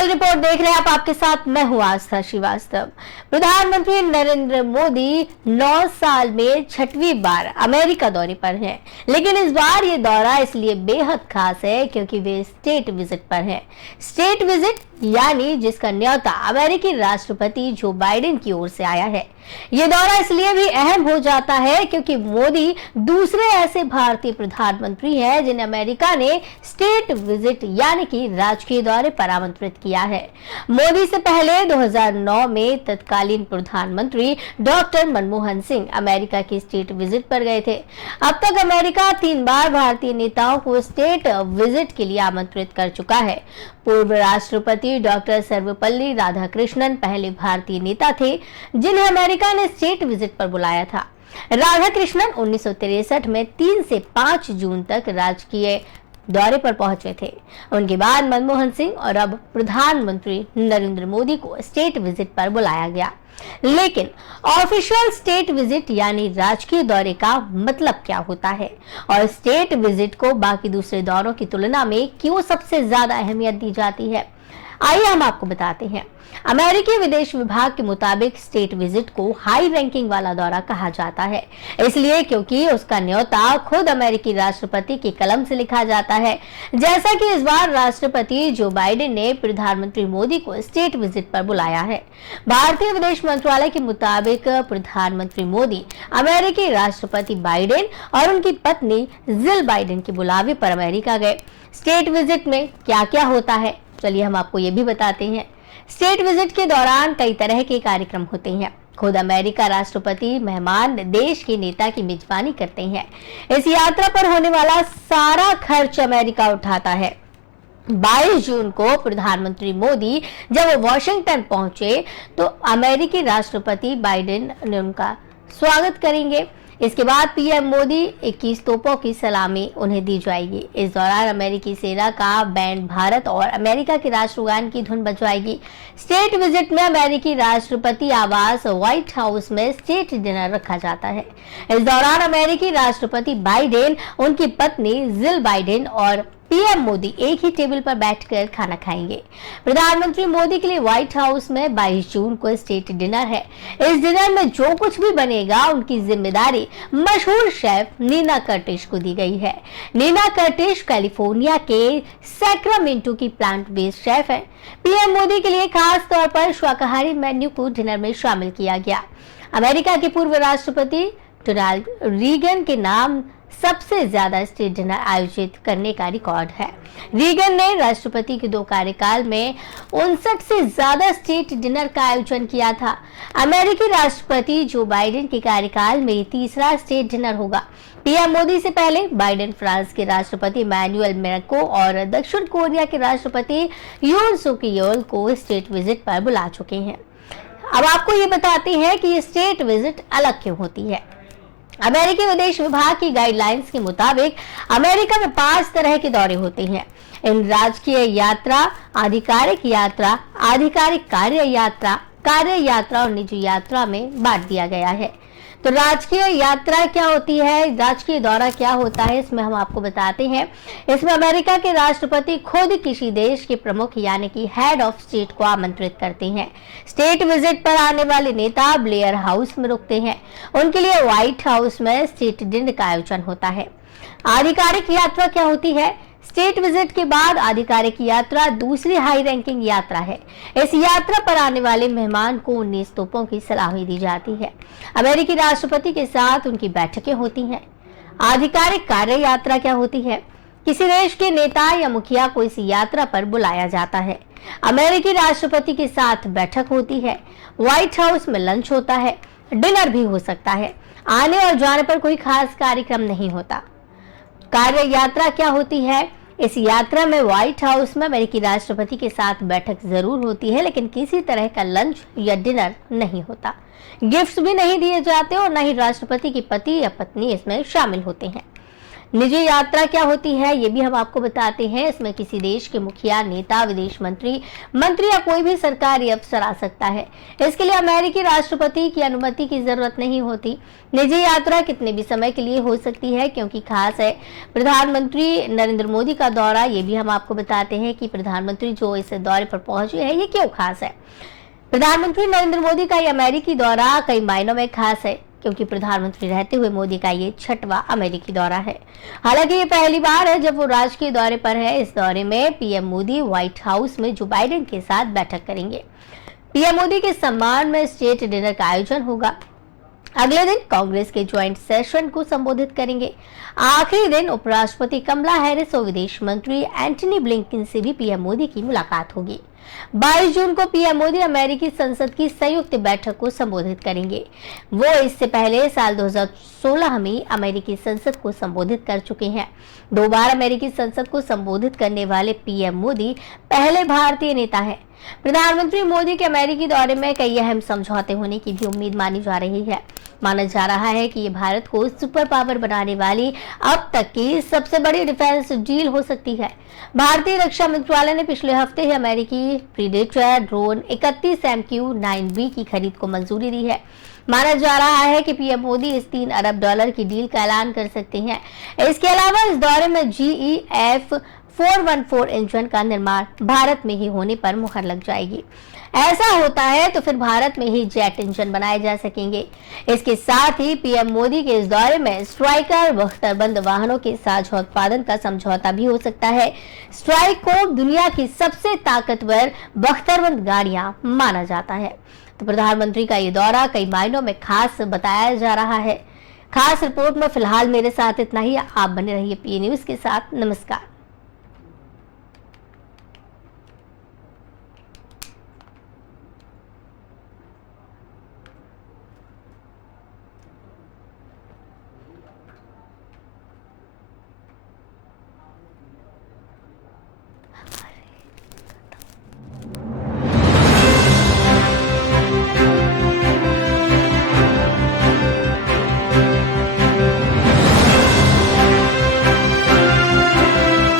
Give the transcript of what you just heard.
Global report देख रहे हैं आप, आपके साथ मैं हूं आस्था श्रीवास्तव। प्रधानमंत्री नरेंद्र मोदी 9 साल में 6वीं बार अमेरिका दौरे पर हैं, लेकिन इस बार ये दौरा इसलिए बेहद खास है क्योंकि वे स्टेट विजिट पर हैं। स्टेट विजिट यानी जिसका न्योता अमेरिकी राष्ट्रपति जो बाइडेन की ओर से आया है। ये दौरा इसलिए भी अहम हो जाता है क्योंकि मोदी दूसरे ऐसे भारतीय प्रधानमंत्री हैं जिन्हें अमेरिका ने स्टेट विजिट यानी कि राजकीय दौरे पर आमंत्रित किया है। मोदी से पहले 2009 में तत्कालीन प्रधानमंत्री डॉक्टर मनमोहन सिंह अमेरिका की स्टेट विजिट पर गए थे। अब तक अमेरिका 3 बार भारतीय नेताओं को स्टेट विजिट के लिए आमंत्रित कर चुका है। पूर्व राष्ट्रपति डॉक्टर सर्वपल्ली राधाकृष्णन पहले भारतीय नेता थे जिन्हें अमेरिका ने स्टेट विजिट पर बुलाया था। राधाकृष्णन 1963 में 3 से 5 जून तक राजकीय दौरे पर पहुंचे थे। उनके बाद मनमोहन सिंह और अब प्रधानमंत्री नरेंद्र मोदी को स्टेट विजिट पर बुलाया गया। लेकिन ऑफिशियल स्टेट विजिट यानी राजकीय दौरे का मतलब क्या होता है और स्टेट विजिट को बाकी दूसरे दौरों की तुलना में क्यों सबसे ज्यादा अहमियत दी जाती है, आइए हम आपको बताते हैं। अमेरिकी विदेश विभाग के मुताबिक स्टेट विजिट को हाई रैंकिंग वाला दौरा कहा जाता है, इसलिए क्योंकि उसका न्योता खुद अमेरिकी राष्ट्रपति की कलम से लिखा जाता है। जैसा कि इस बार राष्ट्रपति जो बाइडेन ने प्रधानमंत्री मोदी को स्टेट विजिट पर बुलाया है। भारतीय विदेश मंत्रालय के मुताबिक प्रधानमंत्री मोदी अमेरिकी राष्ट्रपति बाइडेन और उनकी पत्नी जिल बाइडेन के बुलावे पर अमेरिका गए। स्टेट विजिट में क्या क्या होता है, चलिए हम आपको ये भी बताते हैं। स्टेट विजिट के दौरान कई तरह के कार्यक्रम होते हैं। खुद अमेरिका राष्ट्रपति मेहमान देश के नेता की मेजबानी करते हैं। इस यात्रा पर होने वाला सारा खर्च अमेरिका उठाता है। 22 जून को प्रधानमंत्री मोदी जब वॉशिंगटन पहुंचे तो अमेरिकी राष्ट्रपति बाइडेन ने उनका स्वागत करेंगे। इसके बाद पीएम मोदी 21 तोपों की सलामी उन्हें दी जाएगी। इस दौरान अमेरिकी सेना का बैंड भारत और अमेरिका के राष्ट्रगान की धुन बजवाएगी। स्टेट विजिट में अमेरिकी राष्ट्रपति आवास व्हाइट हाउस में स्टेट डिनर रखा जाता है। इस दौरान अमेरिकी राष्ट्रपति बाइडेन, उनकी पत्नी जिल बाइडेन और पीएम मोदी एक ही टेबल पर बैठकर खाना खाएंगे। प्रधानमंत्री मोदी के लिए व्हाइट हाउस में 22 जून को स्टेट डिनर है। इस डिनर में जो कुछ भी बनेगा उनकी जिम्मेदारी मशहूर शेफ नीना कर्टिश को दी गई है। नीना कर्टिश कैलिफोर्निया के सैक्रामेंटो की प्लांट बेस्ड शेफ है। पीएम मोदी के लिए खास तौर पर शाकाहारी मेन्यू को डिनर में शामिल किया गया। अमेरिका के पूर्व राष्ट्रपति रोनाल्ड रीगन के नाम सबसे ज्यादा स्टेट डिनर आयोजित करने का रिकॉर्ड है। रीगन ने राष्ट्रपति के 2 कार्यकाल में 59 से ज्यादा स्टेट डिनर का आयोजन किया था। अमेरिकी राष्ट्रपति जो बाइडेन के कार्यकाल में तीसरा स्टेट डिनर होगा। पीएम मोदी से पहले बाइडेन फ्रांस के राष्ट्रपति मैनुअल मैक्रों और दक्षिण कोरिया के राष्ट्रपति यून सुक येल को स्टेट विजिट पर बुला चुके हैं। अब आपको ये बताते हैं कि ये स्टेट विजिट अलग क्यों होती है। अमेरिकी विदेश विभाग की गाइडलाइंस के मुताबिक अमेरिका में 5 तरह के दौरे होते हैं। इन राजकीय यात्रा, आधिकारिक यात्रा, आधिकारिक कार्य यात्रा और निजी यात्रा में बांट दिया गया है। तो राजकीय यात्रा क्या होती है, राजकीय दौरा क्या होता है, इसमें हम आपको बताते हैं। इसमें अमेरिका के राष्ट्रपति खुद किसी देश के प्रमुख यानी कि हेड ऑफ स्टेट को आमंत्रित करते हैं। स्टेट विजिट पर आने वाले नेता ब्लेयर हाउस में रुकते हैं। उनके लिए व्हाइट हाउस में स्टेट डिनर का आयोजन होता है। आधिकारिक यात्रा क्या होती है? स्टेट विजिट के बाद आधिकारिक यात्रा दूसरी हाई रैंकिंग यात्रा है। इस यात्रा पर आने वाले मेहमान को 19 तोपों की सलामी दी जाती है। अमेरिकी राष्ट्रपति के साथ उनकी बैठकें होती हैं। आधिकारिक कार्य यात्रा क्या होती है? किसी देश के नेता या मुखिया को इस यात्रा पर बुलाया जाता है। अमेरिकी राष्ट्रपति के साथ बैठक होती है। व्हाइट हाउस में लंच होता है, डिनर भी हो सकता है। आने और जाने पर कोई खास कार्यक्रम नहीं होता। कार्य यात्रा क्या होती है? इस यात्रा में व्हाइट हाउस में अमेरिकी राष्ट्रपति के साथ बैठक जरूर होती है, लेकिन किसी तरह का लंच या डिनर नहीं होता। गिफ्ट्स भी नहीं दिए जाते और न ही राष्ट्रपति की पति या पत्नी इसमें शामिल होते हैं। निजी यात्रा क्या होती है ये भी हम आपको बताते हैं। इसमें किसी देश के मुखिया, नेता, विदेश मंत्री या कोई भी सरकारी अफसर आ सकता है। इसके लिए अमेरिकी राष्ट्रपति की अनुमति की जरूरत नहीं होती। निजी यात्रा कितने भी समय के लिए हो सकती है क्योंकि खास है प्रधानमंत्री नरेंद्र मोदी का दौरा। ये भी हम आपको बताते हैं कि प्रधानमंत्री जो इस दौरे पर पहुंचे हैं ये क्यों खास है। प्रधानमंत्री नरेंद्र मोदी का ये अमेरिकी दौरा कई मायनों में खास है क्योंकि प्रधानमंत्री रहते हुए मोदी का ये 6वां अमेरिकी दौरा है। हालांकि ये पहली बार है जब वो राजकीय दौरे पर है। इस दौरे में पीएम मोदी व्हाइट हाउस में जो बाइडेन के साथ बैठक करेंगे। पीएम मोदी के सम्मान में स्टेट डिनर का आयोजन होगा। अगले दिन कांग्रेस के ज्वाइंट सेशन को संबोधित करेंगे। आखिरी दिन उपराष्ट्रपति कमला हैरिस और विदेश मंत्री एंटनी ब्लिंकन से भी पीएम मोदी की मुलाकात होगी। 22 जून को पीएम मोदी अमेरिकी संसद की संयुक्त बैठक को संबोधित करेंगे। वो इससे पहले साल 2016 में अमेरिकी संसद को संबोधित कर चुके हैं। 2 बार अमेरिकी संसद को संबोधित करने वाले पीएम मोदी पहले भारतीय नेता हैं। प्रधानमंत्री मोदी के अमेरिकी दौरे में कई अहम समझौते होने की भी उम्मीद मानी जा रही है। माना जा रहा है कि ये भारत को सुपर पावर बनाने वाली अब तक की सबसे बड़ी डिफेंस डील हो सकती है। भारतीय रक्षा मंत्रालय ने पिछले हफ्ते ही अमेरिकी प्रीडेटर ड्रोन 31 MQ-9B की खरीद को मंजूरी दी है। माना जा रहा है कि पीएम मोदी इस $3 अरब की डील का ऐलान कर सकते हैं। इसके अलावा इस दौरे में GE F414 इंजन का निर्माण भारत में ही होने पर मुहर लग जाएगी। ऐसा होता है तो फिर भारत में ही जेट इंजन बनाए जा सकेंगे। इसके साथ ही पीएम मोदी के इस दौरे में स्ट्राइकर बख्तरबंद वाहनों के साझा उत्पादन का समझौता भी हो सकता है। स्ट्राइक को दुनिया की सबसे ताकतवर बख्तरबंद गाड़ियां माना जाता है। तो प्रधानमंत्री का ये दौरा कई मायनों में खास बताया जा रहा है। खास रिपोर्ट में फिलहाल मेरे साथ इतना ही। आप बने रहिए PA न्यूज के साथ। नमस्कार।